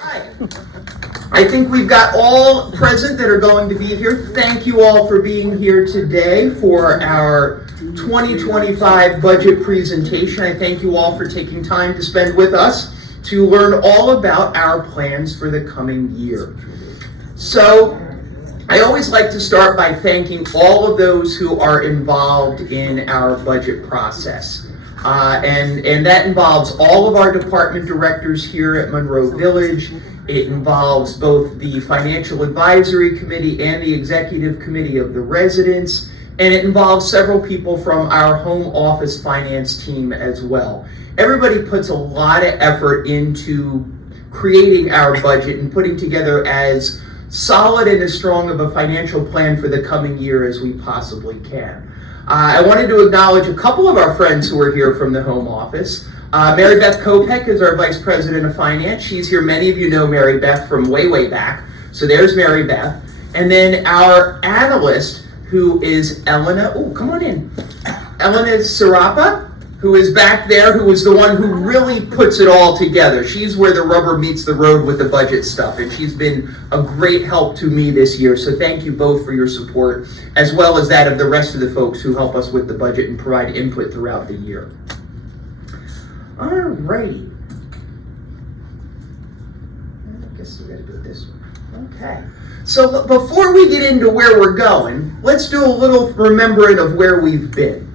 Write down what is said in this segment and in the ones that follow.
Hi. I think we've got all present that are going to be here. Thank you all for being here today for our 2025 budget presentation. I thank you all for taking time to spend with us to learn all about our plans for the coming year. So, I always like to start by thanking all of those who are involved in our budget process. And that involves all of our department directors here at Monroe Village. It involves both the Financial Advisory Committee and the Executive Committee of the residents. And it involves several people from our home office finance team as well. Everybody puts a lot of effort into creating our budget and putting together as solid and as strong of a financial plan for the coming year as we possibly can. I wanted to acknowledge a couple of our friends who are here from the home office. Mary Beth Kopek is our Vice President of Finance. She's here. Many of you know Mary Beth from way back. So there's Mary Beth. And then our analyst, who is Elena. Oh, come on in. Elena Serapa, who is back there, who is the one who really puts it all together. She's where the rubber meets the road with the budget stuff, and she's been a great help to me this year. So thank you both for your support, as well as that of the rest of the folks who help us with the budget and provide input throughout the year. All righty. I guess we gotta do it this way. Okay. So before we get into where we're going, let's do a little remembering of where we've been.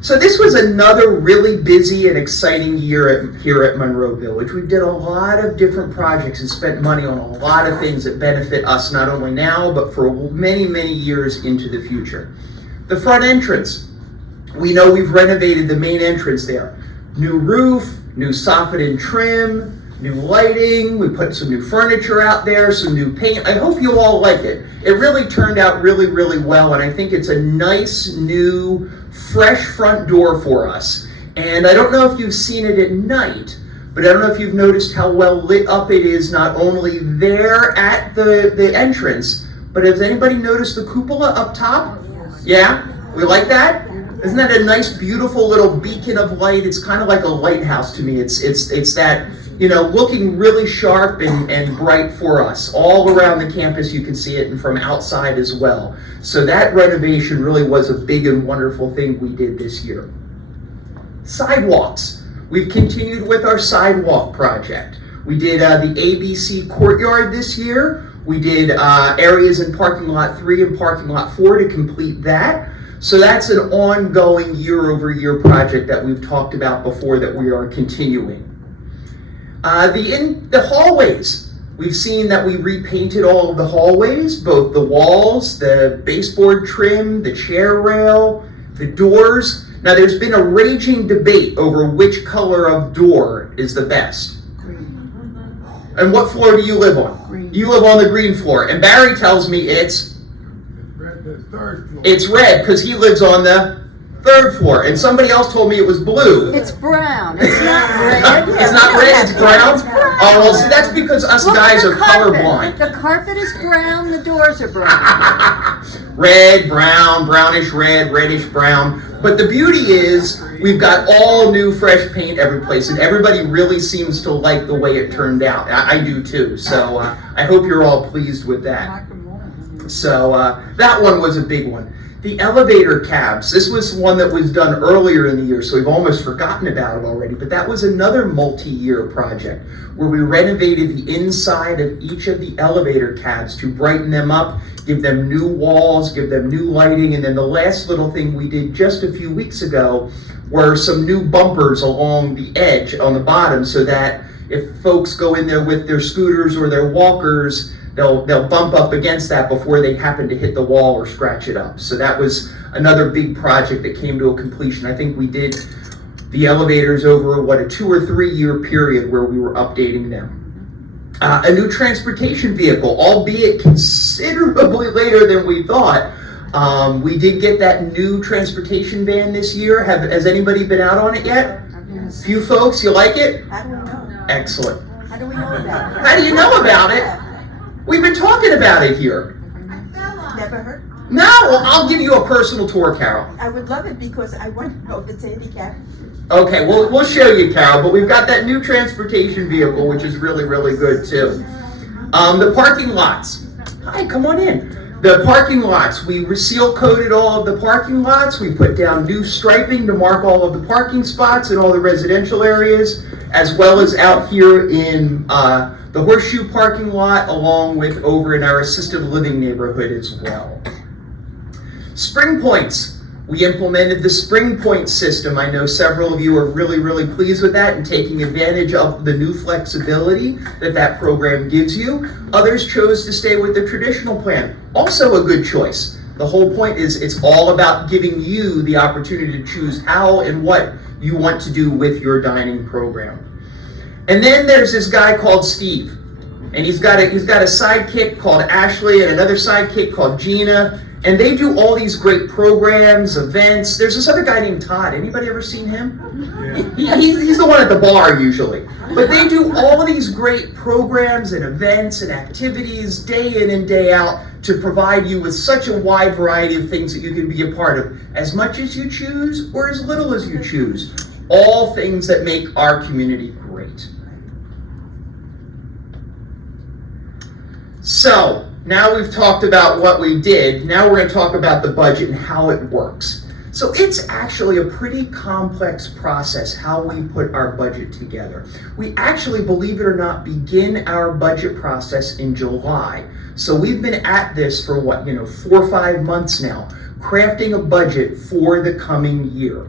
So this was another really busy and exciting year here at Monroe Village. We did a lot of different projects and spent money on a lot of things that benefit us not only now, but for many years into the future. The front entrance, we know we've renovated the main entrance there. New roof, new soffit and trim, new lighting, we put some new furniture out there, some new paint. I hope you all like it. It really turned out really well, and I think it's a nice, new, fresh front door for us. And I don't know if you've seen it at night, but I don't know if you've noticed how well lit up it is, not only there at the entrance, but has anybody noticed the cupola up top? Yeah? We like that? Isn't that a nice, beautiful little beacon of light? It's kind of like a lighthouse to me. It's that, you know, looking really sharp and bright for us. All around the campus you can see it, and from outside as well. So that renovation really was a big and wonderful thing we did this year. Sidewalks. We've continued with our sidewalk project. We did the ABC courtyard this year. We did areas in parking lot 3 and parking lot 4 to complete that. So that's an ongoing year-over-year project that we've talked about before that we are continuing. The hallways. We've seen that we repainted all of the hallways, both the walls, the baseboard trim, the chair rail, the doors. Now there's been a raging debate over which color of door is the best. Green. And what floor do you live on? Green. You live on the green floor. And Barry tells me it's third floor. It's red because he lives on the 3rd floor, and somebody else told me it was blue. It's brown. It's not red. It's not red, it's brown? Oh, well, see, that's because us guys are colorblind. The carpet is brown, the doors are brown. Red, brown, brownish red, reddish brown. But the beauty is, we've got all new fresh paint every place, and everybody really seems to like the way it turned out. I do too, so I hope you're all pleased with that. So that one was a big one. The elevator cabs, this was one that was done earlier in the year, so we've almost forgotten about it already, but that was another multi-year project where we renovated the inside of each of the elevator cabs to brighten them up, give them new walls, give them new lighting, and then the last little thing we did just a few weeks ago were some new bumpers along the edge on the bottom so that if folks go in there with their scooters or their walkers, they'll bump up against that before they happen to hit the wall or scratch it up. So that was another big project that came to a completion. I think we did the elevators over, a 2 or 3 year period where we were updating them. A new transportation vehicle, albeit considerably later than we thought. We did get that new transportation van this year. Has anybody been out on it yet? Yes. Few folks, you like it? I don't know. Excellent. How do we know about it? How do you know about it? We've been talking about it here. Never heard. No, well, I'll give you a personal tour, Carol. I would love it because I want to know if it's handicapped. Okay, well, we'll show you, Carol, but we've got that new transportation vehicle, which is really, really good too. The parking lots. Hi, come on in. The parking lots, we seal coated all of the parking lots. We put down new striping to mark all of the parking spots in all the residential areas, as well as out here in the Horseshoe parking lot, along with over in our assisted living neighborhood as well. Spring Points. We implemented the Spring Point system. I know several of you are really, really pleased with that and taking advantage of the new flexibility that that program gives you. Others chose to stay with the traditional plan. Also a good choice. The whole point is it's all about giving you the opportunity to choose how and what you want to do with your dining program. And then there's this guy called Steve. And he's got a sidekick called Ashley and another sidekick called Gina. And they do all these great programs, events. There's this other guy named Todd. Anybody ever seen him? Yeah. He's the one at the bar usually. But they do all of these great programs and events and activities day in and day out to provide you with such a wide variety of things that you can be a part of, as much as you choose or as little as you choose. All things that make our community great. So, now we've talked about what we did, now we're going to talk about the budget and how it works. So it's actually a pretty complex process how we put our budget together. We actually, believe it or not, begin our budget process in July. So we've been at this for 4 or 5 months now, crafting a budget for the coming year.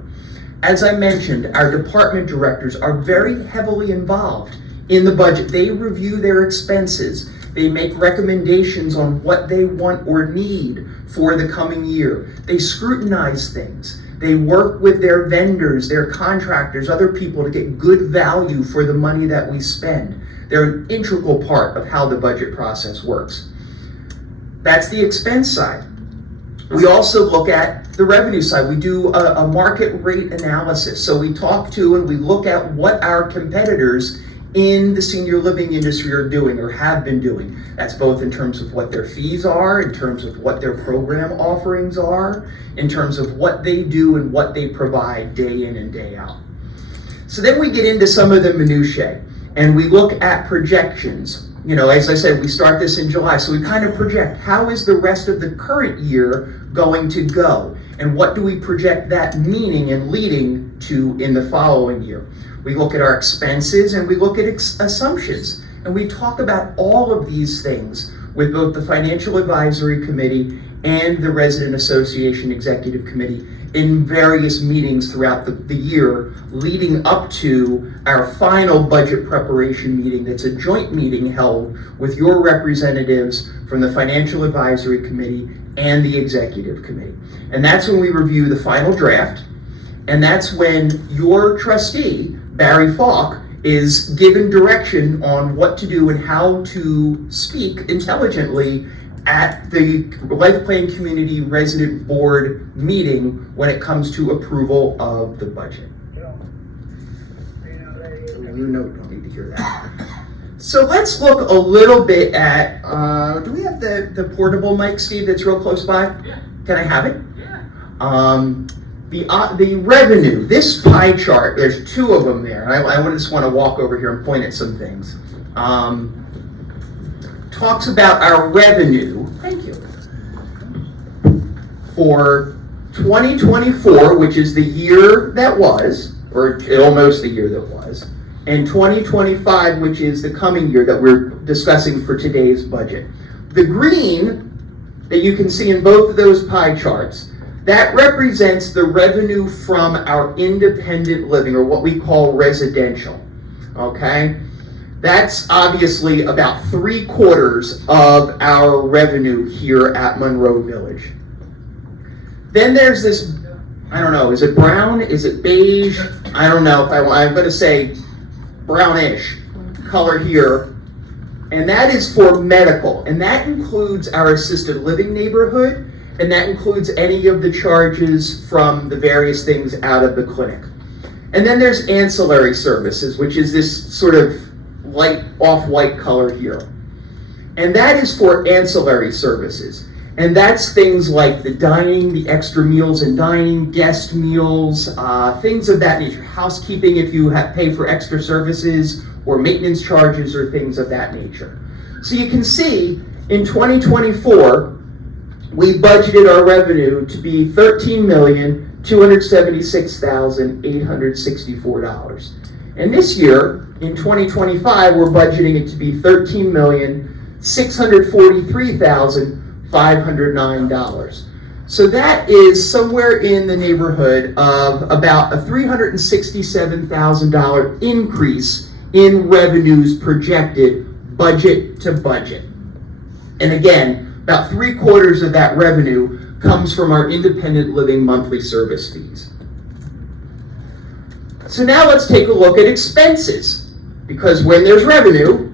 As I mentioned, our department directors are very heavily involved in the budget. They review their expenses. They make recommendations on what they want or need for the coming year. They scrutinize things. They work with their vendors, their contractors, other people to get good value for the money that we spend. They're an integral part of how the budget process works. That's the expense side. We also look at the revenue side. We do a market rate analysis. So we talk to and we look at what our competitors in the senior living industry are doing or have been doing. That's both in terms of what their fees are, in terms of what their program offerings are, in terms of what they do and what they provide day in and day out. So then we get into some of the minutiae and we look at projections. As I said, we start this in July, so we kind of project how is the rest of the current year going to go and what do we project that meaning and leading to in the following year. We look at our expenses and we look at assumptions. And we talk about all of these things with both the Financial Advisory Committee and the Resident Association Executive Committee in various meetings throughout the year leading up to our final budget preparation meeting that's a joint meeting held with your representatives from the Financial Advisory Committee and the Executive Committee. And that's when we review the final draft, and that's when your trustee, Barry Falk, is given direction on what to do and how to speak intelligently at the Life Plan Community Resident Board meeting when it comes to approval of the budget. You don't need to hear that. So let's look a little bit at, do we have the portable mic, Steve, that's real close by? Yeah. Can I have it? Yeah. The revenue, this pie chart, there's 2 of them there. I just want to walk over here and point at some things. Talks about our revenue, thank you, for 2024, which is the year that was, or almost the year that was, and 2025, which is the coming year that we're discussing for today's budget. The green that you can see in both of those pie charts, that represents the revenue from our independent living, or what we call residential, okay? That's obviously about 3/4 of our revenue here at Monroe Village. Then there's this, I don't know, is it brown? Is it beige? I don't know. I'm going to say brownish color here. And that is for medical. And that includes our assisted living neighborhood. And that includes any of the charges from the various things out of the clinic. And then there's ancillary services, which is this sort of light off-white color here. And that is for ancillary services. And that's things like the dining, the extra meals and dining, guest meals, things of that nature. Housekeeping if you pay for extra services, or maintenance charges or things of that nature. So you can see in 2024, we budgeted our revenue to be $13,276,864. And this year, in 2025, we're budgeting it to be $13,643,509. So that is somewhere in the neighborhood of about a $367,000 increase in revenues projected budget to budget. And again, about 3/4 of that revenue comes from our independent living monthly service fees. So now let's take a look at expenses, because when there's revenue,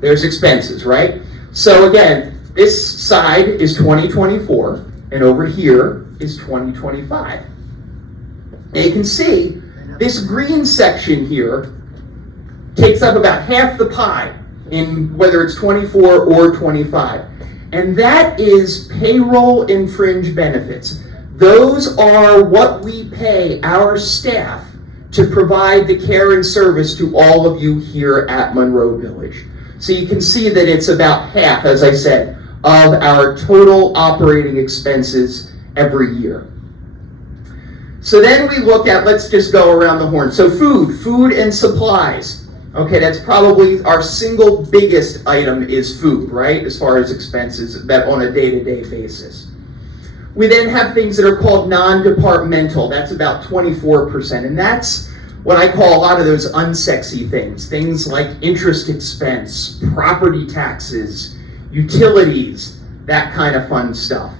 there's expenses, right? So again, this side is 2024, and over here is 2025. And you can see this green section here takes up about half the pie in whether it's 24 or 25. And that is payroll and fringe benefits. Those are what we pay our staff to provide the care and service to all of you here at Monroe Village. So you can see that it's about half, as I said, of our total operating expenses every year. So then we look at, let's just go around the horn. So food and supplies. Okay, that's probably our single biggest item is food, right? As far as expenses that on a day-to-day basis. We then have things that are called non-departmental. That's about 24%. And that's what I call a lot of those unsexy things. Things like interest expense, property taxes, utilities, that kind of fun stuff.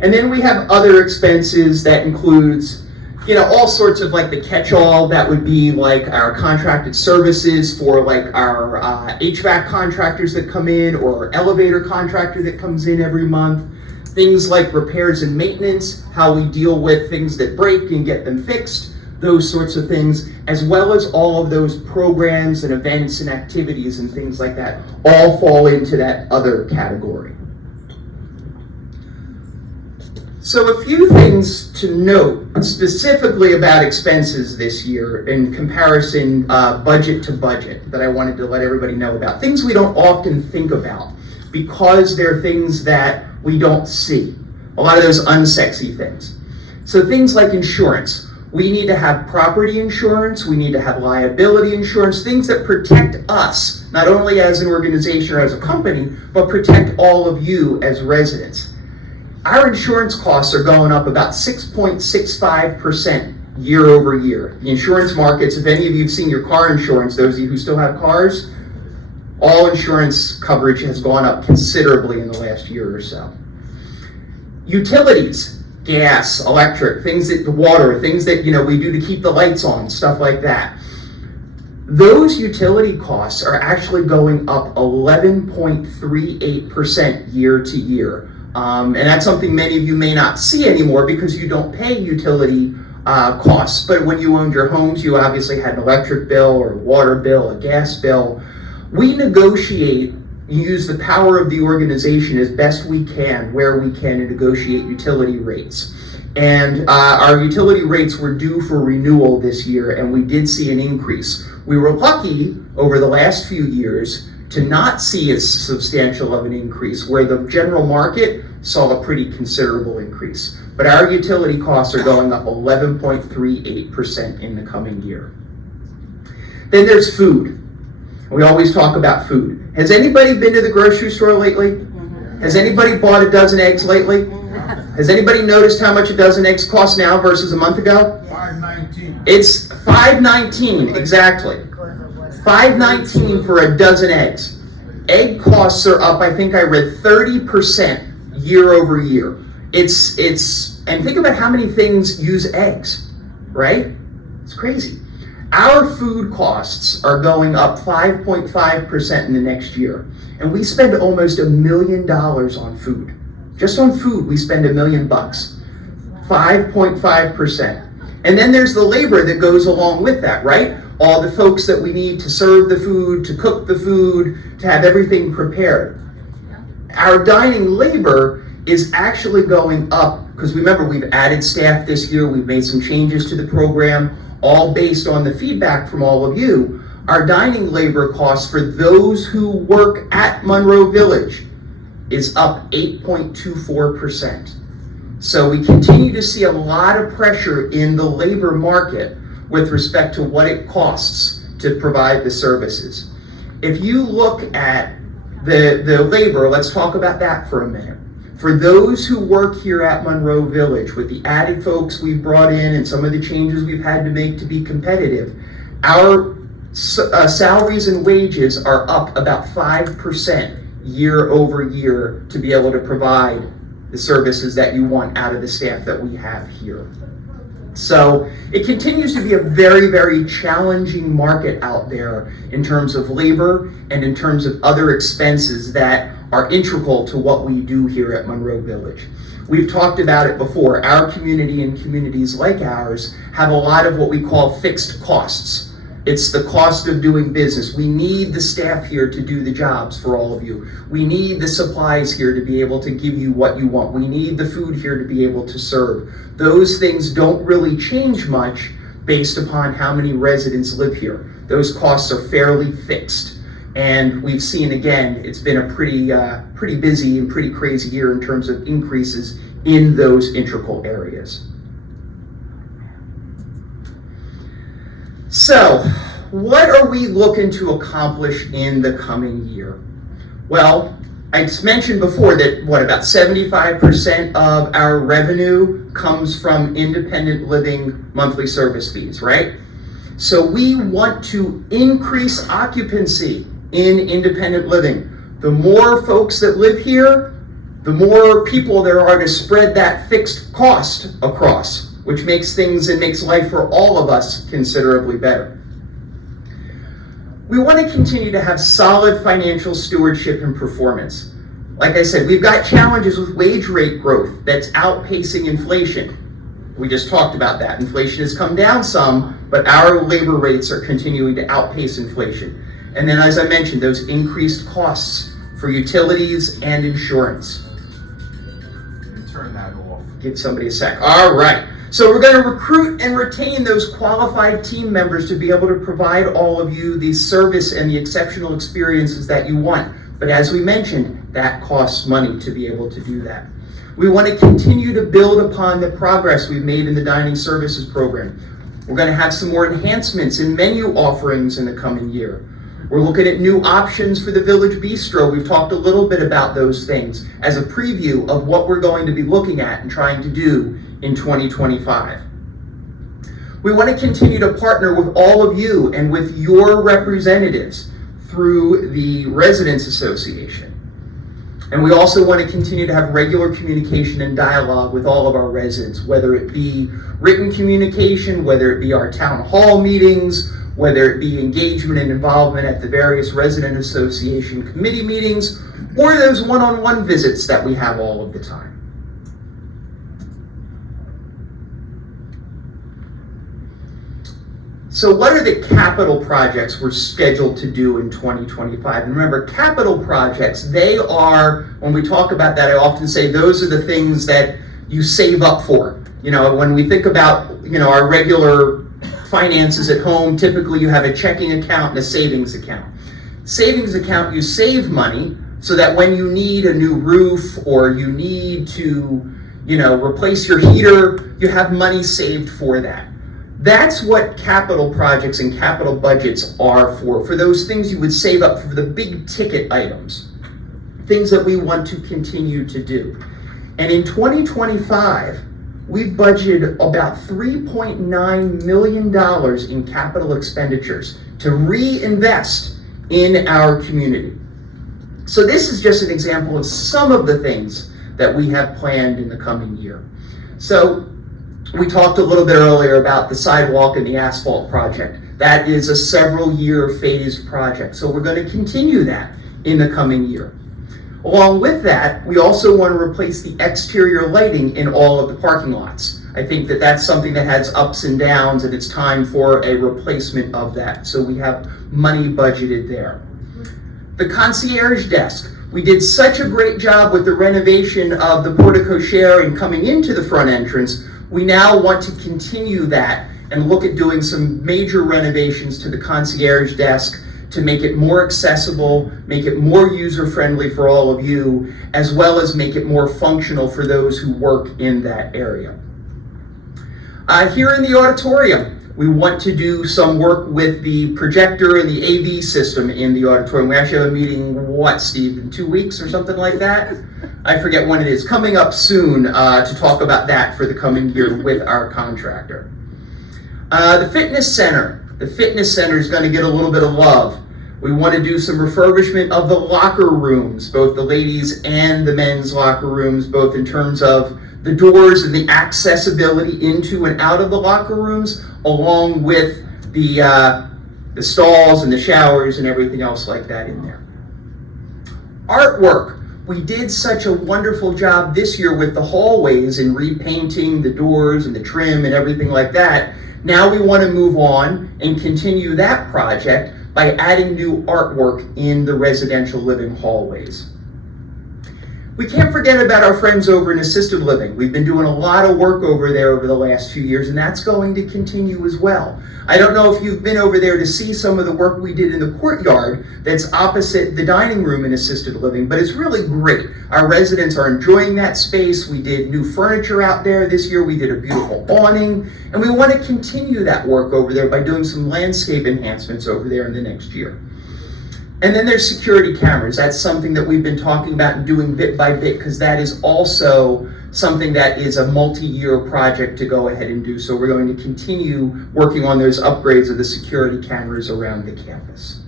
And then we have other expenses that includes, all sorts of like the catch-all. That would be like our contracted services for like our HVAC contractors that come in, or elevator contractor that comes in every month. Things like repairs and maintenance, how we deal with things that break and get them fixed, those sorts of things, as well as all of those programs and events and activities and things like that, all fall into that other category. So a few things to note specifically about expenses this year in comparison budget to budget that I wanted to let everybody know about. Things we don't often think about because they're things that we don't see. A lot of those unsexy things. So things like insurance. We need to have property insurance, we need to have liability insurance, things that protect us, not only as an organization or as a company, but protect all of you as residents. Our insurance costs are going up about 6.65% year over year. The insurance markets, if any of you have seen your car insurance, those of you who still have cars, all insurance coverage has gone up considerably in the last year or so. Utilities, gas, electric, things that, the water, things that we do to keep the lights on, stuff like that. Those utility costs are actually going up 11.38% year to year. And that's something many of you may not see anymore because you don't pay utility costs. But when you owned your homes, you obviously had an electric bill or a water bill, a gas bill. We negotiate, use the power of the organization as best we can, where we can, to negotiate utility rates. And our utility rates were due for renewal this year, and we did see an increase. We were lucky over the last few years to not see as substantial of an increase, where the general market saw a pretty considerable increase. But our utility costs are going up 11.38% in the coming year. Then there's food. We always talk about food. Has anybody been to the grocery store lately? Has anybody bought a dozen eggs lately? Has anybody noticed how much a dozen eggs costs now versus a month ago? $5.19. It's $5.19, exactly. $5.19 for a dozen eggs. Egg costs are up, I think I read 30% year over year. And think about how many things use eggs, right? It's crazy. Our food costs are going up 5.5% in the next year. And we spend almost $1 million on food. Just on food, we spend $1 million. 5.5%. And then there's the labor that goes along with that, right? All the folks that we need to serve the food, to cook the food, to have everything prepared. Our dining labor is actually going up, because remember, we've added staff this year, we've made some changes to the program, all based on the feedback from all of you. Our dining labor costs for those who work at Monroe Village is up 8.24%. So we continue to see a lot of pressure in the labor market with respect to what it costs to provide the services. If you look at the labor, let's talk about that for a minute. For those who work here at Monroe Village, with the added folks we've brought in and some of the changes we've had to make to be competitive, our salaries and wages are up about 5% year over year to be able to provide the services that you want out of the staff that we have here. So it continues to be a very, very challenging market out there in terms of labor and in terms of other expenses that are integral to what we do here at Monroe Village. We've talked about it before. Our community and communities like ours have a lot of what we call fixed costs. It's the cost of doing business. We need the staff here to do the jobs for all of you. We need the supplies here to be able to give you what you want. We need the food here to be able to serve. Those things don't really change much based upon how many residents live here. Those costs are fairly fixed. And we've seen, again, it's been a pretty busy and pretty crazy year in terms of increases in those integral areas. So, what are we looking to accomplish in the coming year? Well, I mentioned before that, about 75% of our revenue comes from independent living monthly service fees, right? So we want to increase occupancy in independent living. The more folks that live here, the more people there are to spread that fixed cost across, which makes things and makes life for all of us considerably better. We want to continue to have solid financial stewardship and performance. Like I said, we've got challenges with wage rate growth that's outpacing inflation. We just talked about that. Inflation has come down some, but our labor rates are continuing to outpace inflation. And then, as I mentioned, those increased costs for utilities and insurance. Turn that off. Give somebody a sec. All right. So we're going to recruit and retain those qualified team members to be able to provide all of you the service and the exceptional experiences that you want. But as we mentioned, that costs money to be able to do that. We want to continue to build upon the progress we've made in the dining services program. We're going to have some more enhancements in menu offerings in the coming year. We're looking at new options for the Village Bistro. We've talked a little bit about those things as a preview of what we're going to be looking at and trying to do in 2025. We want to continue to partner with all of you and with your representatives through the Residents Association. And we also want to continue to have regular communication and dialogue with all of our residents, whether it be written communication, whether it be our town hall meetings, whether it be engagement and involvement at the various resident association committee meetings, or those one-on-one visits that we have all of the time. So what are the capital projects we're scheduled to do in 2025? And remember, capital projects, they are, when we talk about that, I often say those are the things that you save up for. You know, when we think about, our regular finances at home, typically you have a checking account and a savings account. Savings account, you save money so that when you need a new roof or you need to, replace your heater, you have money saved for that. That's what capital projects and capital budgets are for those things you would save up for the big ticket items, things that we want to continue to do. And in 2025, we've budgeted about $3.9 million in capital expenditures to reinvest in our community. So this is just an example of some of the things that we have planned in the coming year. So we talked a little bit earlier about the sidewalk and the asphalt project. That is a several-year phased project. So we're going to continue that in the coming year. Along with that, we also want to replace the exterior lighting in all of the parking lots. I think that that's something that has ups and downs, and it's time for a replacement of that. So we have money budgeted there. The concierge desk. We did such a great job with the renovation of the portico share and coming into the front entrance. We now want to continue that and look at doing some major renovations to the concierge desk to make it more accessible, make it more user-friendly for all of you, as well as make it more functional for those who work in that area. Here in the auditorium, we want to do some work with the projector and the AV system in the auditorium. We actually have a meeting, what, Steve, in 2 weeks or something like that? I forget when it is. Coming up soon to talk about that for the coming year with our contractor. The fitness center. The fitness center is going to get a little bit of love. We want to do some refurbishment of the locker rooms, both the ladies and the men's locker rooms, both in terms of the doors and the accessibility into and out of the locker rooms, along with the stalls and the showers and everything else like that in there. Artwork. We did such a wonderful job this year with the hallways and repainting the doors and the trim and everything like that. Now we want to move on and continue that project by adding new artwork in the residential living hallways. We can't forget about our friends over in assisted living. We've been doing a lot of work over there over the last few years, and that's going to continue as well. I don't know if you've been over there to see some of the work we did in the courtyard that's opposite the dining room in assisted living, but it's really great. Our residents are enjoying that space. We did new furniture out there this year. We did a beautiful awning, and we want to continue that work over there by doing some landscape enhancements over there in the next year. And then there's security cameras. That's something that we've been talking about and doing bit by bit, because that is also something that is a multi-year project to go ahead and do. So we're going to continue working on those upgrades of the security cameras around the campus.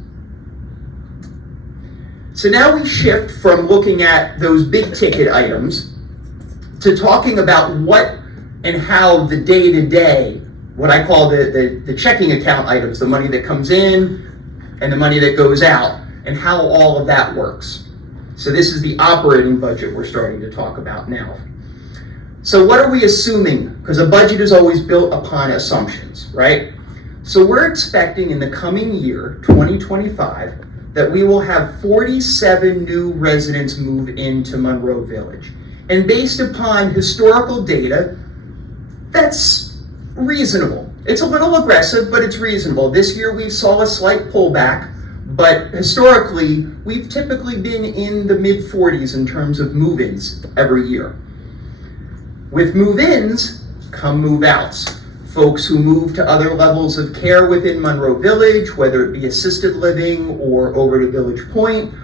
So now we shift from looking at those big ticket items to talking about what and how the day-to-day, what I call the checking account items, the money that comes in and the money that goes out, and how all of that works. So this is the operating budget we're starting to talk about now. So what are we assuming? Because a budget is always built upon assumptions, right? So we're expecting in the coming year, 2025, that we will have 47 new residents move into Monroe Village. And based upon historical data, that's reasonable. It's a little aggressive, but it's reasonable. This year we saw a slight pullback, but historically, we've typically been in the mid-40s in terms of move-ins every year. With move-ins come move-outs. Folks who move to other levels of care within Monroe Village, whether it be assisted living or over to Village Point.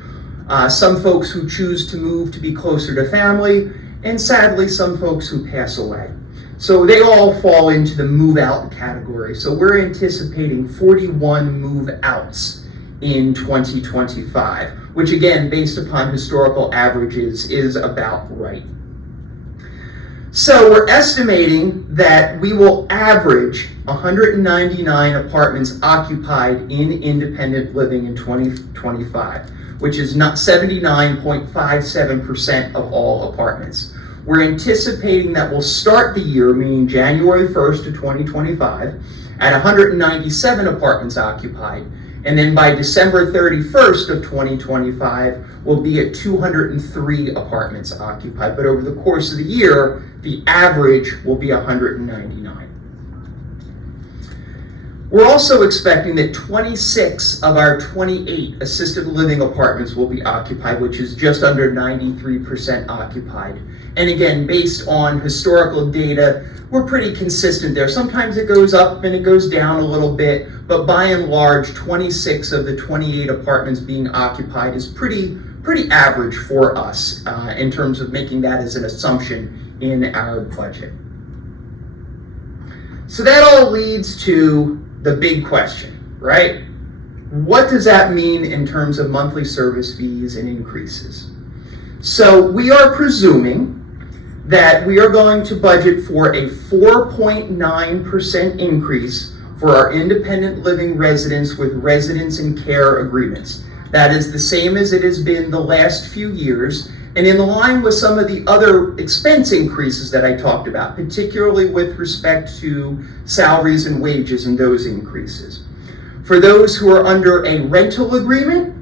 Some folks who choose to move to be closer to family, and sadly, some folks who pass away. So they all fall into the move-out category. So we're anticipating 41 move-outs in 2025, which again, based upon historical averages, is about right. So we're estimating that we will average 199 apartments occupied in independent living in 2025, which is not 79.57% of all apartments. We're anticipating that we'll start the year, meaning January 1st of 2025, at 197 apartments occupied. And then by December 31st of 2025, we'll be at 203 apartments occupied. But over the course of the year, the average will be 199. We're also expecting that 26 of our 28 assisted living apartments will be occupied, which is just under 93% occupied. And again, based on historical data, we're pretty consistent there. Sometimes it goes up and it goes down a little bit, but by and large, 26 of the 28 apartments being occupied is pretty average for us in terms of making that as an assumption in our budget. So that all leads to the big question, right? What does that mean in terms of monthly service fees and increases? So we are presuming that we are going to budget for a 4.9% increase for our independent living residents with residence and care agreements. That is the same as it has been the last few years, and in line with some of the other expense increases that I talked about, particularly with respect to salaries and wages and those increases. For those who are under a rental agreement,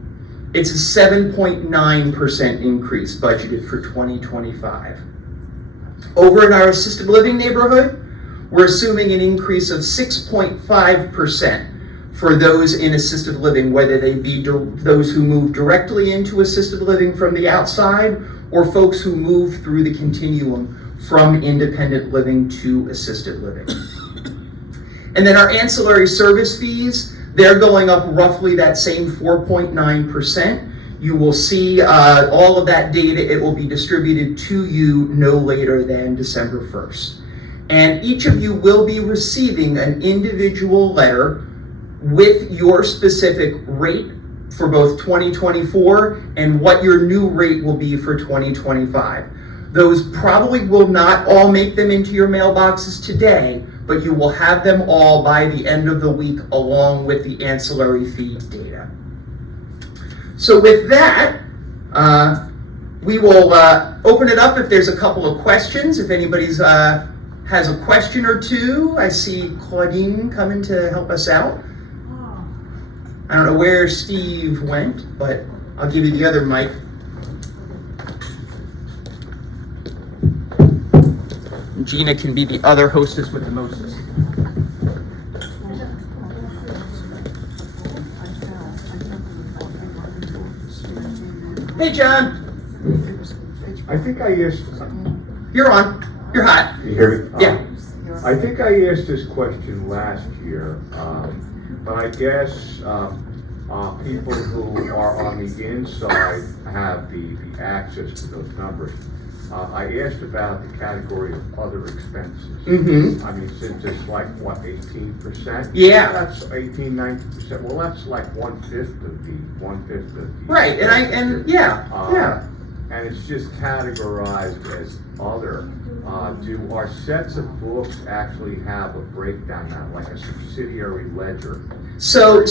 It's a 7.9% increase budgeted for 2025. Over in our assisted living neighborhood, we're assuming an increase of 6.5% for those in assisted living, whether they be those who move directly into assisted living from the outside or folks who move through the continuum from independent living to assisted living. And then our ancillary service fees, they're going up roughly that same 4.9%. You will see all of that data. It will be distributed to you no later than December 1st. And each of you will be receiving an individual letter with your specific rate for both 2024 and what your new rate will be for 2025. Those probably will not all make them into your mailboxes today, but you will have them all by the end of the week along with the ancillary fee data. So with that, we will open it up if there's a couple of questions. If anybody's has a question or two, I see Claudine coming to help us out. I don't know where Steve went, but I'll give you the other mic. Gina can be the other hostess with the mostest. Hey, John. I think I asked. You're on. You're hot. You hear me? Yeah. I think I asked this question last year, but I guess people who are on the inside have the access to those numbers. I asked about the category of other expenses. Mm-hmm. I mean, since it's like, what, 18%? Yeah. That's 18, 19%. Well, that's like one-fifth of the. Right, and yeah. And it's just categorized as other. Do our sets of books actually have a breakdown now, like a subsidiary ledger? So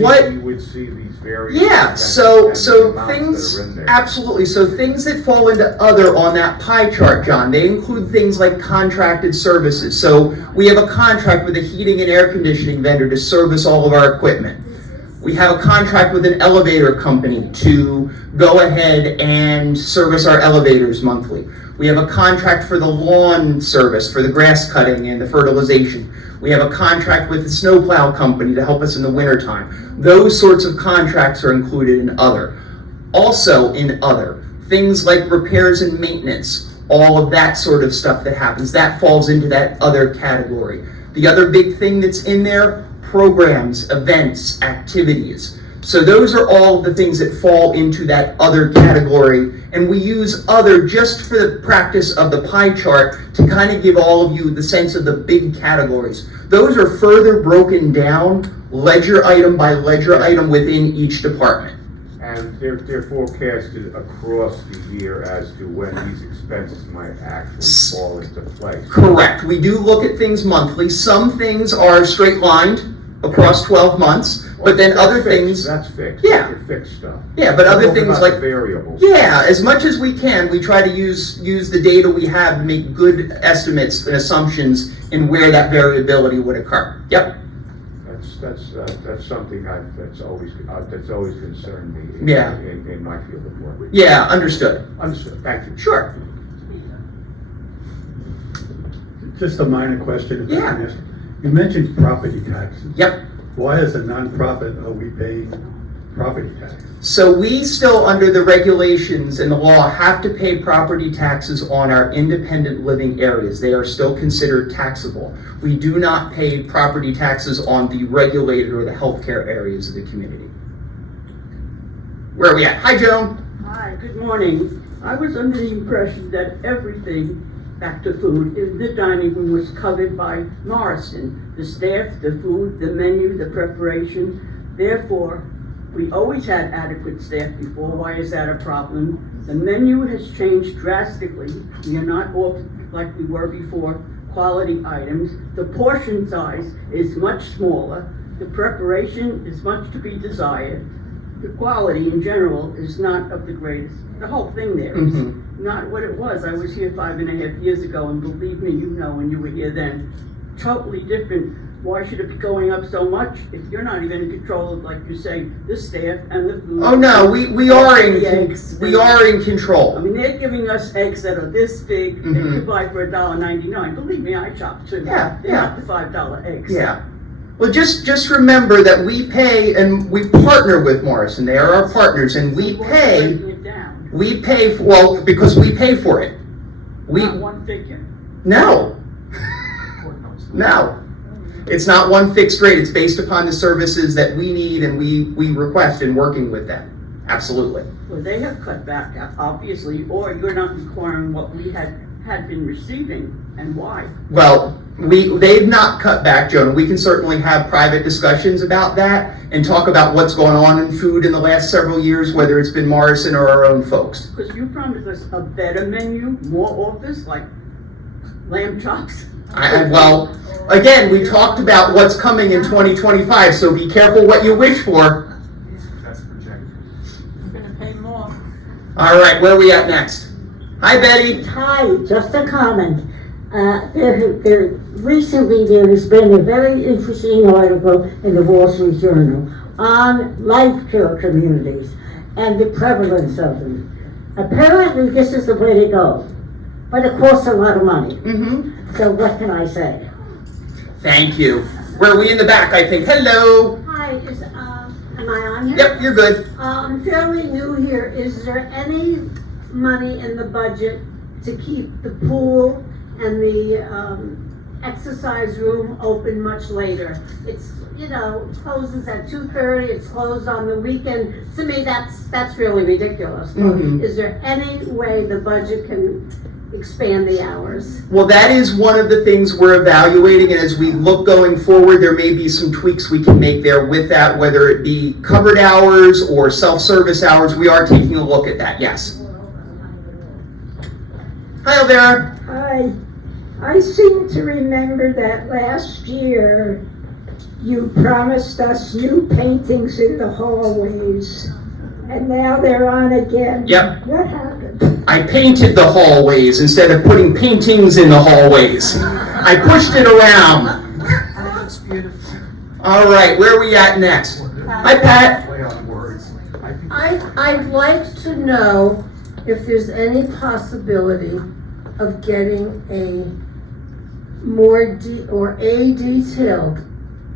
what? You would see these various. Yeah. expenses So and the amounts things that are in there. absolutely. So things that fall into other on that pie chart, John, they include things like contracted services. So we have a contract with a heating and air conditioning vendor to service all of our equipment. We have a contract with an elevator company to go ahead and service our elevators monthly. We have a contract for the lawn service, for the grass cutting and the fertilization. We have a contract with the snowplow company to help us in the wintertime. Those sorts of contracts are included in other. Also in other, things like repairs and maintenance, all of that sort of stuff that happens, that falls into that other category. The other big thing that's in there, programs, events, activities. So those are all the things that fall into that other category, and we use other just for the practice of the pie chart to kind of give all of you the sense of the big categories. Those are further broken down ledger item by ledger item within each department. And they're forecasted across the year as to when these expenses might actually fall into place. Correct. We do look at things monthly. Some things are straight lined across 12 months, but then other things. That's fixed. Yeah. Your fixed stuff. Yeah, but other things About like the variables. Yeah, as much as we can, we try to use the data we have to make good estimates and assumptions in where that variability would occur. Yep. That's something that's always concerned me in my field of work. Yeah, understood. Understood. Thank you. Sure. Just a minor question. If I Yeah. can ask. You mentioned property taxes. Yep. Why as a nonprofit are we paying property tax? So we still, under the regulations and the law, have to pay property taxes on our independent living areas. They are still considered taxable. We do not pay property taxes on the regulated or the healthcare areas of the community. Where are we at? Hi, Joan. Hi, good morning. I was under the impression that everything, back to food, in the dining room was covered by Morrison. The staff, the food, the menu, the preparation. Therefore, we always had adequate staff before. Why is that a problem? The menu has changed drastically. We are not off like we were before, quality items. The portion size is much smaller. The preparation is much to be desired. The quality in general is not of the greatest. The whole thing there is not what it was. I was here 5.5 years ago, and believe me, you know, when you were here then, totally different why should it be going up so much if you're not even in control of, like you say, the staff and the food? Oh, no, we are The eggs. in I control. mean, they're giving us eggs that are this big, that Mhm. you buy for $1.99. Believe me, I shop too. Yeah, They're yeah. not the $5 eggs. Yeah. Well, just remember that we pay and we partner with Morrison. They are our partners, and we Why are you pay, breaking it down? well, because we pay for it. We, Not one figure. no, no. It's not one fixed rate. It's based upon the services that we need and we request in working with them. Absolutely. Well, they have cut back, obviously, or you're not requiring what we had been receiving, and why? Well, they've not cut back, Joan. We can certainly have private discussions about that and talk about what's going on in food in the last several years, whether it's been Morrison or our own folks. Because you promised us a better menu, more offers, like lamb chops. Well, again, we talked about what's coming in 2025, so be careful what you wish for. That's projected. We're gonna pay more. All right, where are we at next? Hi, Betty. Hi, just a comment. Recently there has been a very interesting article in the Wall Street Journal on life care communities and the prevalence of them. Apparently this is the way to go, but it costs a lot of money. Mm-hmm. So what can I say? Thank you. Where are we in the back, I think? Hello. Hi, am I on here? Yep, you're good. I'm fairly new here. Is there any money in the budget to keep the pool and the exercise room open much later? It's, closes at 2:30, it's closed on the weekend. To me, that's really ridiculous. Mhm. Is there any way the budget can expand the hours? Well, that is one of the things we're evaluating, and as we look going forward, there may be some tweaks we can make there with that, whether it be covered hours or self-service hours. We are taking a look at that, yes. Hi, Elvira. Hi. I seem to remember that last year you promised us new paintings in the hallways, and now they're on again. Yep. What happened? I painted the hallways instead of putting paintings in the hallways. I pushed it around. That looks beautiful. All right, where are we at next? Hi, Pat. Play on words. I think I'd like to know if there's any possibility of getting a detailed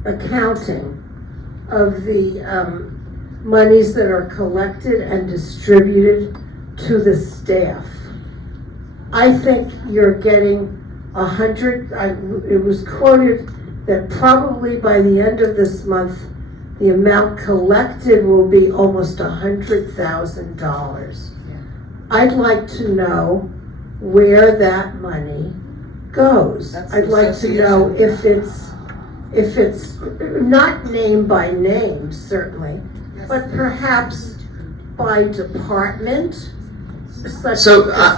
accounting of the monies that are collected and distributed to the staff. I think you're getting it was quoted that probably by the end of this month, the amount collected will be almost $100,000. I'd like to know where that money goes. That's I'd the like to know if it's not name by name, certainly, but perhaps by department, such So as-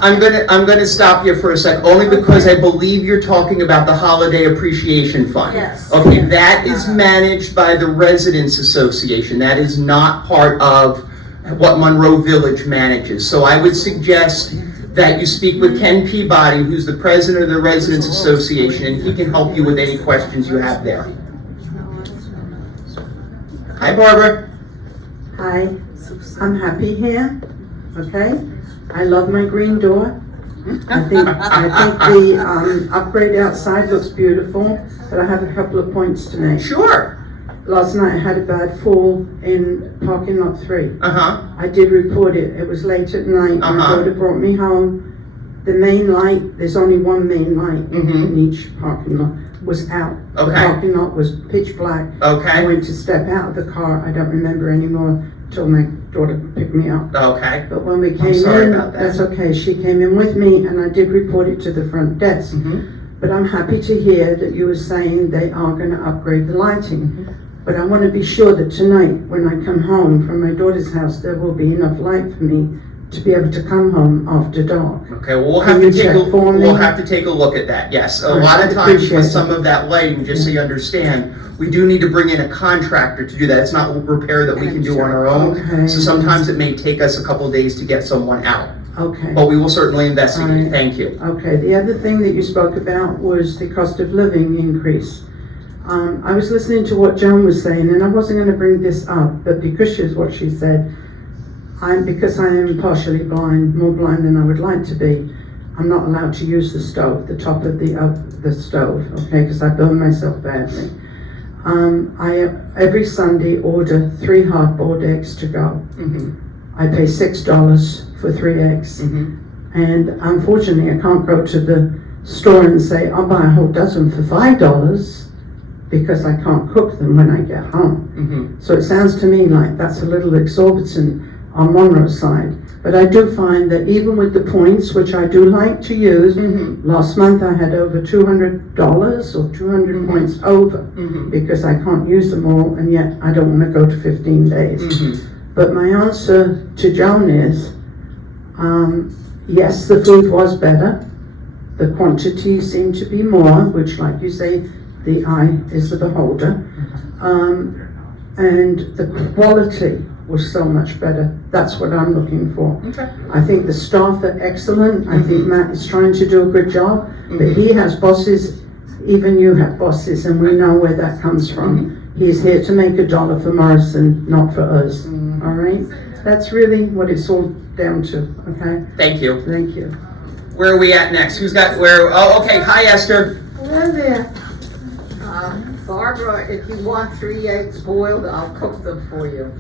I'm gonna stop you for a sec, only because I believe you're talking about the Holiday Appreciation Fund. Yes. Okay, that is managed by the Residents Association. That is not part of what Monroe Village manages. So I would suggest that you speak with Ken Peabody, who's the president of the Residents Association, and he can help you with any questions you have there. Hi, Barbara. Hi, I'm happy here, okay? I love my green door. I think the upgrade outside looks beautiful, but I have a couple of points to make. Sure. Last night I had a bad fall in parking lot 3. Uh-huh. I did report it. It was late at night. My Uh-huh. daughter brought me home. The main light, there's only one main light Mhm. in each parking lot, was out. The Okay. parking lot was pitch black. I Okay. went to step out of the car. I don't remember anymore till my daughter picked me up. Okay. But when we came sorry in, about that. that's okay. She came in with me and I did report it to the front desk. Mhm. But I'm happy to hear that you were saying they are going to upgrade the lighting. But I want to be sure that tonight, when I come home from my daughter's house, there will be enough light for me to be able to come home after dark. Okay, well, Can you check for me? we'll have to take a look at that, yes. A All right, lot of I'd times appreciate with it. some of that lighting, just so you understand, we do need to bring in a contractor to do that. It's not repair that we can do on our own. Okay. So sometimes it may take us a couple of days to get someone out. Okay. But we will certainly investigate. Right. Thank you. Okay, the other thing that you spoke about was the cost of living increase. I was listening to what Joan was saying, and I wasn't going to bring this up, but because she's what she said, because I am partially blind, more blind than I would like to be, I'm not allowed to use the stove, the top of the stove, okay, because I burn myself badly. I every Sunday order 3 hard-boiled eggs to go. I pay $6 for 3 eggs. And unfortunately, I can't go to the store and say, I'll buy a whole dozen for $5 because I can't cook them when I get home. So it sounds to me like that's a little exorbitant on Monroe's side. But I do find that even with the points, which I do like to use, last month I had over $200 or 200 points over because I can't use them all, and yet I don't want to go to 15 days. But my answer to Joan is, yes, the food was better. The quantity seemed to be more, which, like you say, the eye is the beholder. And the quality was so much better. That's what I'm looking for. I think the staff are excellent. I think Matt is trying to do a good job, but he has bosses. Even you have bosses, and we know where that comes from. He's here to make $1 for Morrison, not for us. All right? That's really what it's all down to, okay? Thank you. Thank you. Where are we at next? Who's got where? Oh, okay. Hi, Esther. Hello there. Barbara, if you want 3 eggs boiled, I'll cook them for you.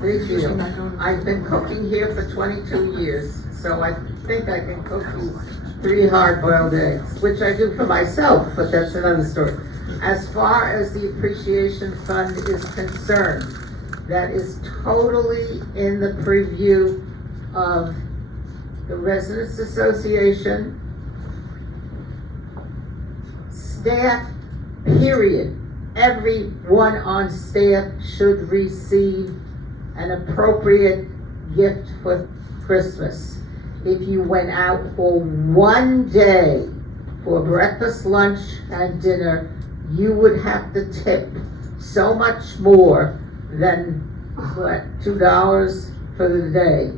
Big deal. I've been cooking here for 22 years, so I think I can cook you 3 hard-boiled eggs, which I do for myself, but that's another story. As far as the appreciation fund is concerned, that is totally in the purview of the Residents Association, staff, period. Everyone on staff should receive an appropriate gift for Christmas. If you went out for 1 day for breakfast, lunch, and dinner, you would have to tip so much more than, what, $2 for the day.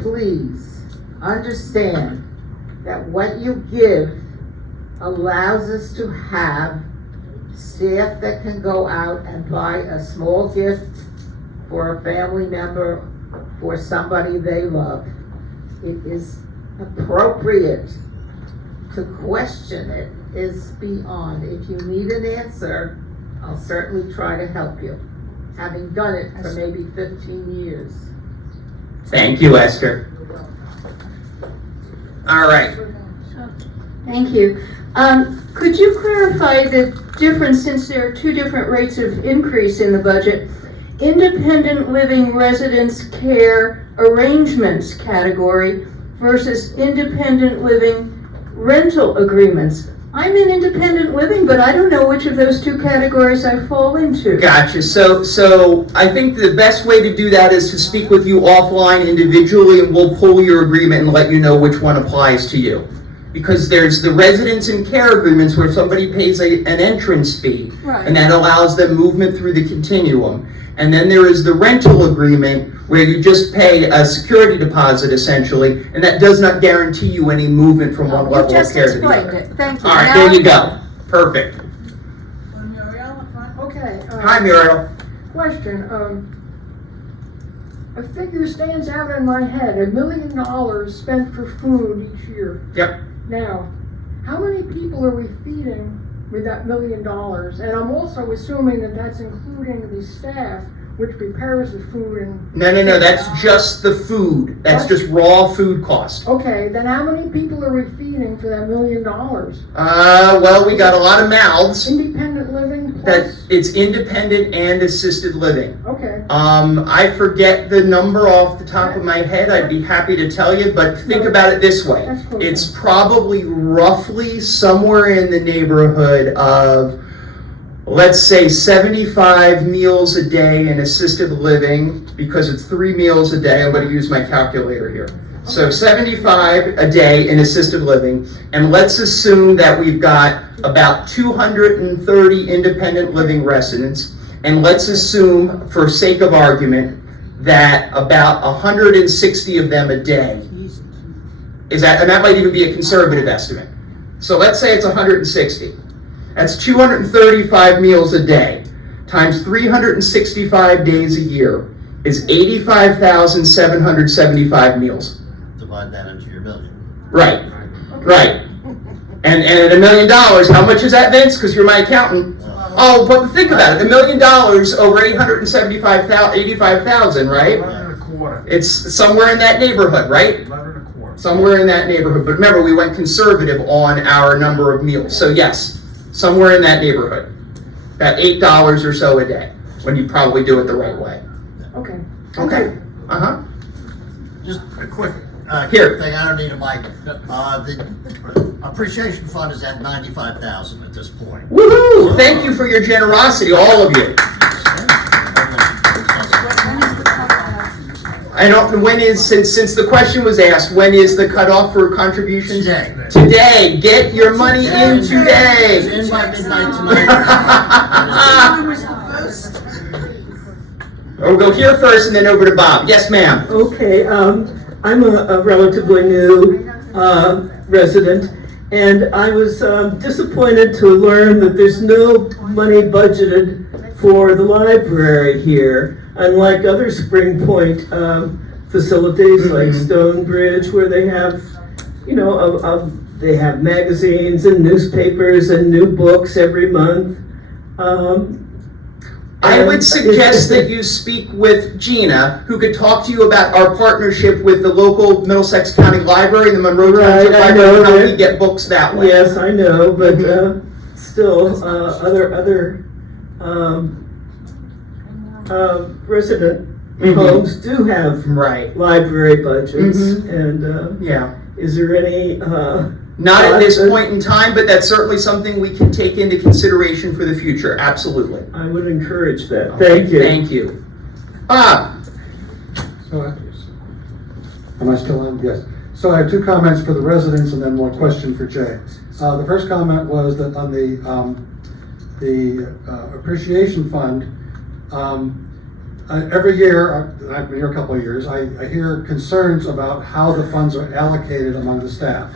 Please understand that what you give allows us to have staff that can go out and buy a small gift for a family member, for somebody they love. It is appropriate. To question it is beyond. If you need an answer, I'll certainly try to help you, having done it for maybe 15 years. Thank you, Esther. All right. Thank you. Could you clarify the difference, since there are 2 different rates of increase in the budget? Independent living residence care arrangements category versus independent living rental agreements. I'm in independent living, but I don't know which of those 2 categories I fall into. Gotcha. So I think the best way to do that is to speak with you offline individually, and we'll pull your agreement and let you know which one applies to you. Because there's the residence and care agreements where somebody pays an entrance fee, Right. and that allows them movement through the continuum. And then there is the rental agreement where you just pay a security deposit essentially, and that does not guarantee you any movement from one level of care to the other. It. Thank you. All right, Now there you I- go. Perfect. Okay, Hi, Muriel. question, a figure stands out in my head, $1 million spent for food each year. Yep. Now, how many people are we feeding with that $1 million? And I'm also assuming that that's including the staff which prepares the food and... No, that's just the food. That's just raw food cost. Okay, then how many people are we feeding for that $1 million? Well, we got a lot of mouths. Independent living That plus... it's independent and assisted living. Okay, I forget the number off the top of my head. I'd be happy to tell you, but think about it this way. That's cool. It's probably roughly somewhere in the neighborhood of, let's say, 75 meals a day in assisted living, because it's 3 meals a day. I'm going to use my calculator here. So 75 a day in assisted living, and let's assume that we've got about 230 independent living residents, and let's assume, for sake of argument, that about 160 of them a day is that, and that might even be a conservative estimate. So let's say it's 160. That's 235 meals a day, times 365 days a year, is 85,775 meals. Divide that into your million. Right, right. And at $1 million, how much is that, Vince? Because you're my accountant. Oh, but think about it, $1 million over 85,000, right? 11.25. It's somewhere in that neighborhood, right? 11.25. Somewhere in that neighborhood. But remember, we went conservative on our number of meals. So yes, somewhere in that neighborhood. About $8 or so a day, when you probably do it the right way. Okay. Okay. Uh-huh. Just a quick, Here. thing, I don't need a mic. The appreciation fund is at 95,000 at this point. Woohoo! Thank you for your generosity, all of you. I don't, when is, since the question was asked, when is the cutoff for contributions? Today. Today. Get your money in It's today. in by midnight tonight. We'll go here first and then over to Bob. Yes, ma'am. Okay, I'm a relatively new resident, and I was disappointed to learn that there's no money budgeted for the library here, unlike other Spring Point facilities like Stonebridge, where they have, you know, they have magazines and newspapers and new books every month. I would suggest that you speak with Gina, who could talk to you about our partnership with the local Middlesex County Library and the Monroe Township Right, I Library, know and how that. we get books that way. Yes, I know, but still, other resident homes do have Right. library budgets, and Yeah. is there any? Not at this point in time, but that's certainly something we can take into consideration for the future. Absolutely. I would encourage that. Thank you. Thank you. Bob. Am I still on? Yes. So I have two comments for the residents and then one question for Jay. The first comment was that on the appreciation fund, every year, I've been here a couple of years, I hear concerns about how the funds are allocated among the staff.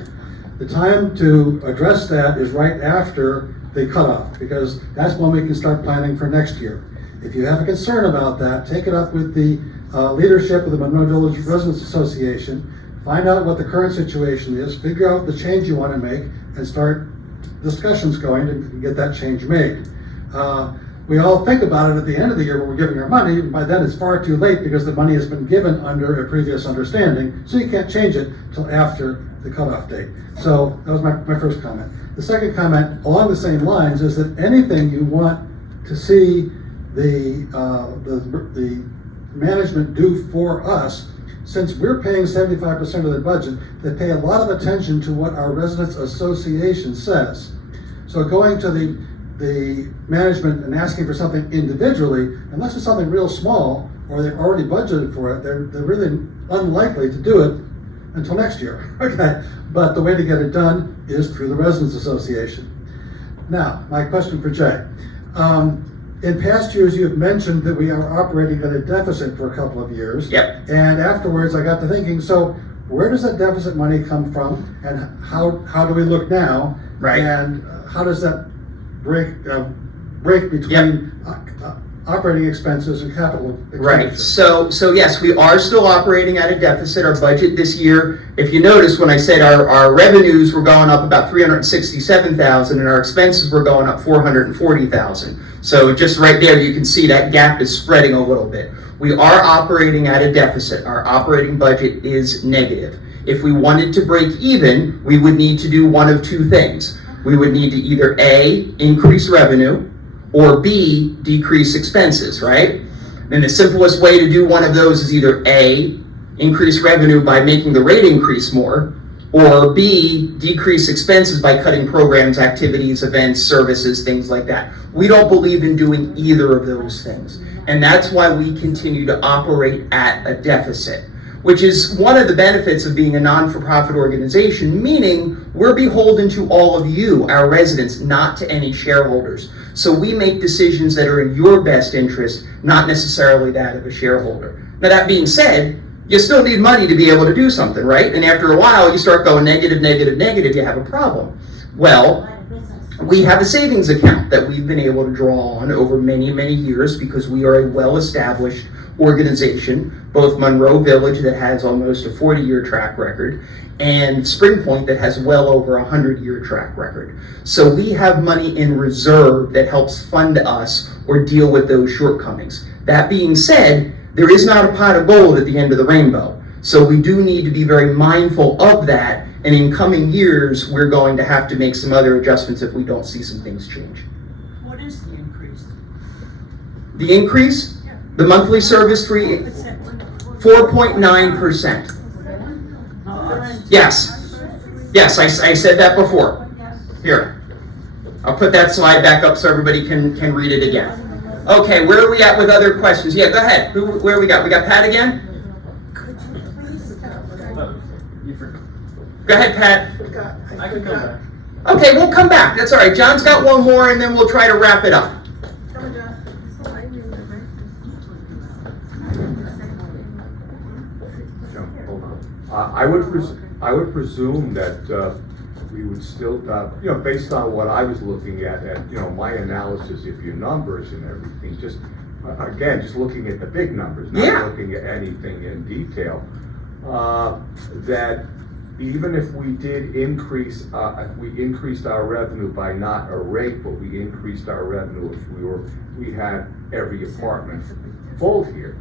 The time to address that is right after the cutoff, because that's when we can start planning for next year. If you have a concern about that, take it up with the leadership of the Monroe Village Residents Association, find out what the current situation is, figure out the change you want to make, and start discussions going to get that change made. We all think about it at the end of the year when we're giving our money, and by then it's far too late because the money has been given under a previous understanding, so you can't change it till after the cutoff date. So that was my first comment. The second comment along the same lines is that anything you want to see the management do for us, since we're paying 75% of their budget, they pay a lot of attention to what our Residents Association says. So going to the management and asking for something individually, unless it's something real small or they've already budgeted for it, they're really unlikely to do it until next year. Okay, but the way to get it done is through the Residents Association. Now, my question for Jay. In past years, you've mentioned that we are operating at a deficit for a couple of years. Yep. And afterwards, I got to thinking, so where does that deficit money come from, and how do we look now? Right. And how does that break between operating expenses and capital Right. expenditures? So yes, we are still operating at a deficit. Our budget this year, if you notice when I said our revenues were going up about 367,000 and our expenses were going up 440,000. So just right there, you can see that gap is spreading a little bit. We are operating at a deficit. Our operating budget is negative. If we wanted to break even, we would need to do one of two things. We would need to either A, increase revenue, or B, decrease expenses, right? And the simplest way to do one of those is either A, increase revenue by making the rate increase more, or B, decrease expenses by cutting programs, activities, events, services, things like that. We don't believe in doing either of those things. And that's why we continue to operate at a deficit, which is one of the benefits of being a non-for-profit organization, meaning we're beholden to all of you, our residents, not to any shareholders. So we make decisions that are in your best interest, not necessarily that of a shareholder. Now that being said, you still need money to be able to do something, right? And after a while, you start going negative, negative, negative, you have a problem. Well, we have a savings account that we've been able to draw on over many, many years because we are a well-established organization, both Monroe Village that has almost a 40-year track record and Spring Point that has well over a 100-year track record. So we have money in reserve that helps fund us or deal with those shortcomings. That being said, there is not a pot of gold at the end of the rainbow. So we do need to be very mindful of that, and in coming years, we're going to have to make some other adjustments if we don't see some things change. What is the increase? The increase, the monthly service fee, 4.9%. Yes, yes, I said that before. Here, I'll put that slide back up so everybody can read it again. Okay, where are we at with other questions? Yeah, go ahead. Where we got? We got Pat again? Go ahead, Pat. I can come back. Okay, we'll come back. That's all right. John's got one more, and then we'll try to wrap it up. Hold on. I would presume that we would still, based on what I was looking at, my analysis of your numbers and everything, just, again, just looking at the big numbers, not looking at anything in detail, that even if we did increase, if we increased our revenue by not a rate, but we increased our revenue if we had every apartment filled here,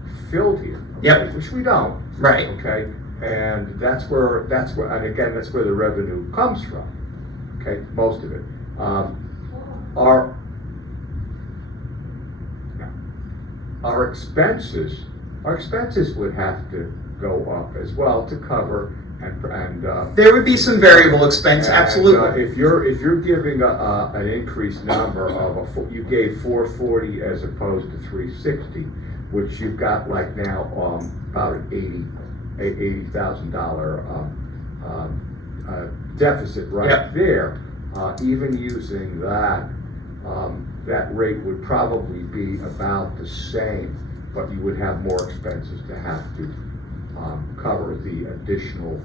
Yep. which we don't. Right. Okay, and that's where, and again, that's where the revenue comes from. Okay, most of it. Our expenses would have to go up as well to cover and There would be some variable expense, absolutely. if you're giving an increased number of you gave 440 as opposed to 360, which you've got like now about an $80,000 deficit right there. Even using that, that rate would probably be about the same, but you would have more expenses to have to cover the additional.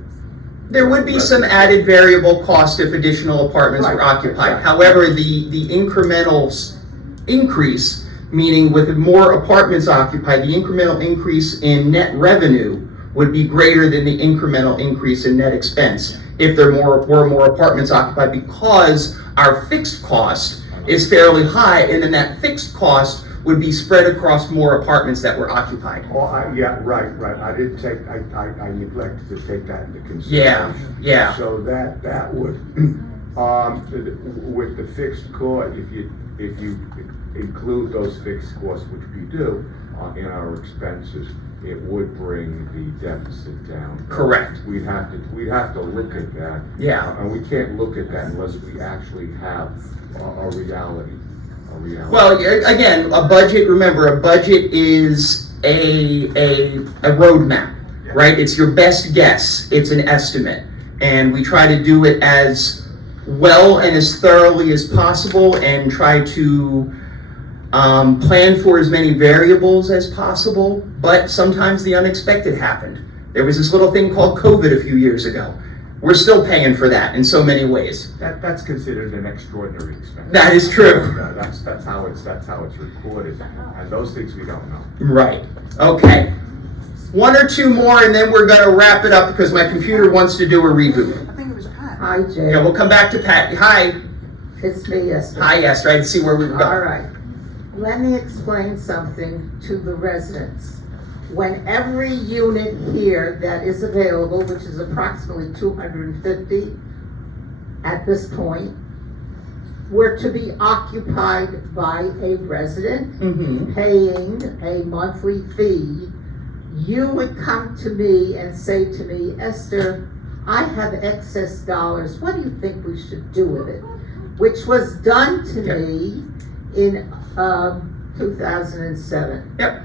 There would be some added variable cost if additional apartments were occupied. Exactly. However, the incremental increase, meaning with more apartments occupied, the incremental increase in net revenue would be greater than the incremental increase in net expense if there were more apartments occupied, because our fixed cost is fairly high, and then that fixed cost would be spread across more apartments that were occupied. Oh, yeah, right. I didn't take, I neglected to take that into consideration. Yeah. So that would, with the fixed cost, if you include those fixed costs, which we do, in our expenses, it would bring the deficit down. Correct. We'd have to look at that. Yeah. And we can't look at that unless we actually have a reality. Well, again, a budget, remember, a budget is a roadmap, right? It's your best guess. It's an estimate. And we try to do it as well and as thoroughly as possible and try to plan for as many variables as possible, but sometimes the unexpected happened. There was this little thing called COVID a few years ago. We're still paying for that in so many ways. That's considered an extraordinary expense. That is true. That's how it's recorded, and those things we don't know. Right. Okay. One or two more, and then we're gonna wrap it up because my computer wants to do a reboot. I think it was Pat. Hi, Jay. Yeah, we'll come back to Pat. Hi. It's me, Esther. Hi, Esther. I can see where we've All gone. right. Let me explain something to the residents. When every unit here that is available, which is approximately 250 at this point, were to be occupied by a resident paying a monthly fee, you would come to me and say to me, Esther, I have excess dollars. What do you think we should do with it? Which was done to me in 2007. Yep.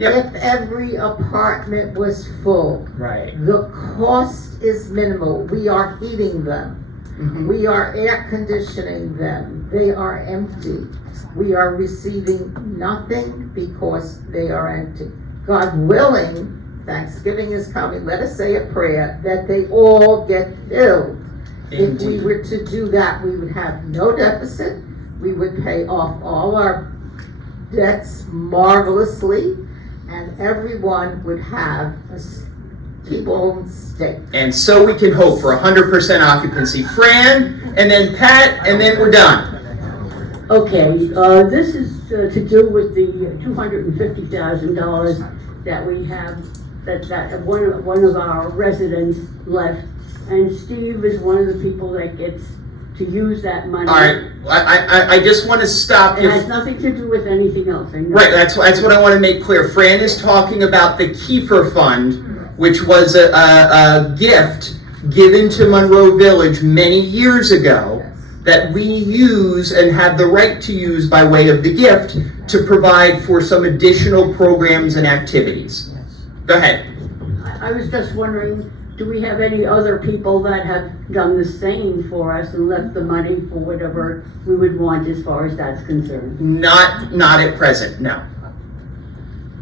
If every apartment was full, Right. the cost is minimal. We are heating them. We are air conditioning them. They are empty. We are receiving nothing because they are empty. God willing, Thanksgiving is coming. Let us say a prayer that they all get filled. If we Indeed. were to do that, we would have no deficit, we would pay off all our debts marvelously, and everyone would have a T-bone steak. And so we can hope for 100% occupancy. Fran, and then Pat, and then we're done. Okay, this is to do with the $250,000 that we have, that one of our residents left. And Steve is one of the people that gets to use that money. All right, I just want to stop It you. has nothing to do with anything else, I know. Right, that's what I want to make clear. Fran is talking about the Kiefer Fund, which was a gift given to Monroe Village many years ago that we use and have the right to use by way of the gift to provide for some additional programs and activities. Go ahead. I was just wondering, do we have any other people that have done the same for us and left the money for whatever we would want as far as that's concerned? Not at present, no.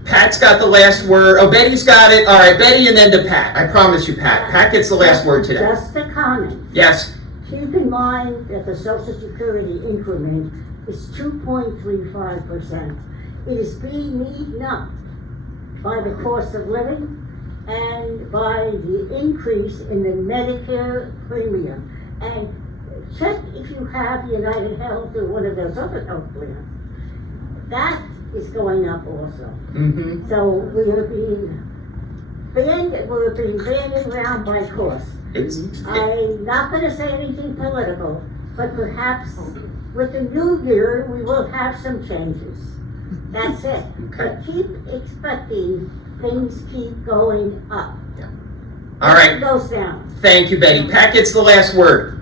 Pat's got the last word. Oh, Betty's got it. All right, Betty and then to Pat. I promise you, Pat. Pat gets the last word today. Just a comment. Yes. Keep in mind that the Social Security increment is 2.35%. It is being eaten up by the cost of living and by the increase in the Medicare premium. And check if you have United Health or one of those other health plans. That is going up also. Mm-hmm. So we're being banded around by cost. I'm not gonna say anything political, but perhaps with the new year, we will have some changes. That's it. Okay. But keep expecting things keep going up. All right. It goes down. Thank you, Betty. Pat gets the last word.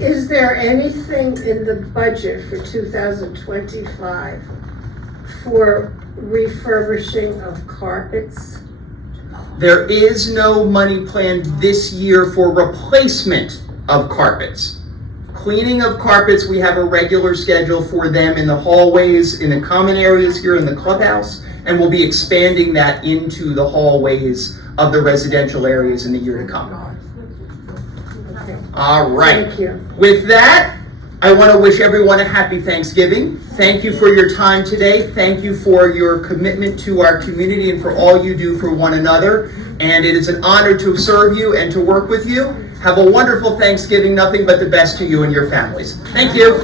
Is there anything in the budget for 2025 for refurbishing of carpets? There is no money planned this year for replacement of carpets. Cleaning of carpets, we have a regular schedule for them in the hallways, in the common areas here in the clubhouse, and we'll be expanding that into the hallways of the residential areas in the year to come. All right. Thank you. With that, I want to wish everyone a happy Thanksgiving. Thank you for your time today. Thank you for your commitment to our community and for all you do for one another. And it is an honor to serve you and to work with you. Have a wonderful Thanksgiving. Nothing but the best to you and your families. Thank you.